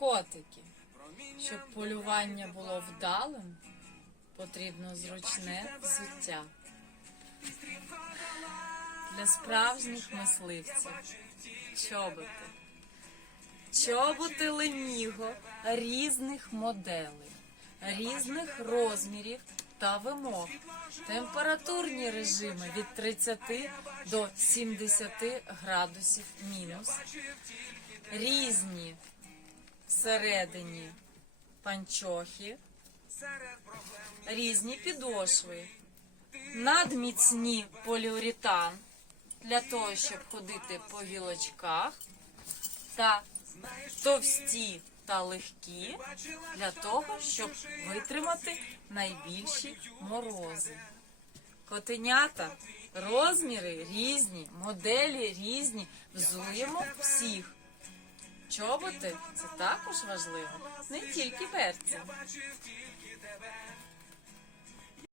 котики. Щоб полювання було вдалим, потрібно зручне взуття. Для справжніх мисливців чоботи. Чоботи Леніго різних моделей, різних розмірів та вимог. Температурні режими від 30 до 70 градусів мінус. Різні всередині панчохи, різні підошви, надміцні поліуретан для того, щоб ходити по гілочках, та товсті та легкі для того, щоб витримати найбільші морози. Котенята, розміри різні, моделі різні, взуємо всіх. Чоботи це також важливо, не тільки берці.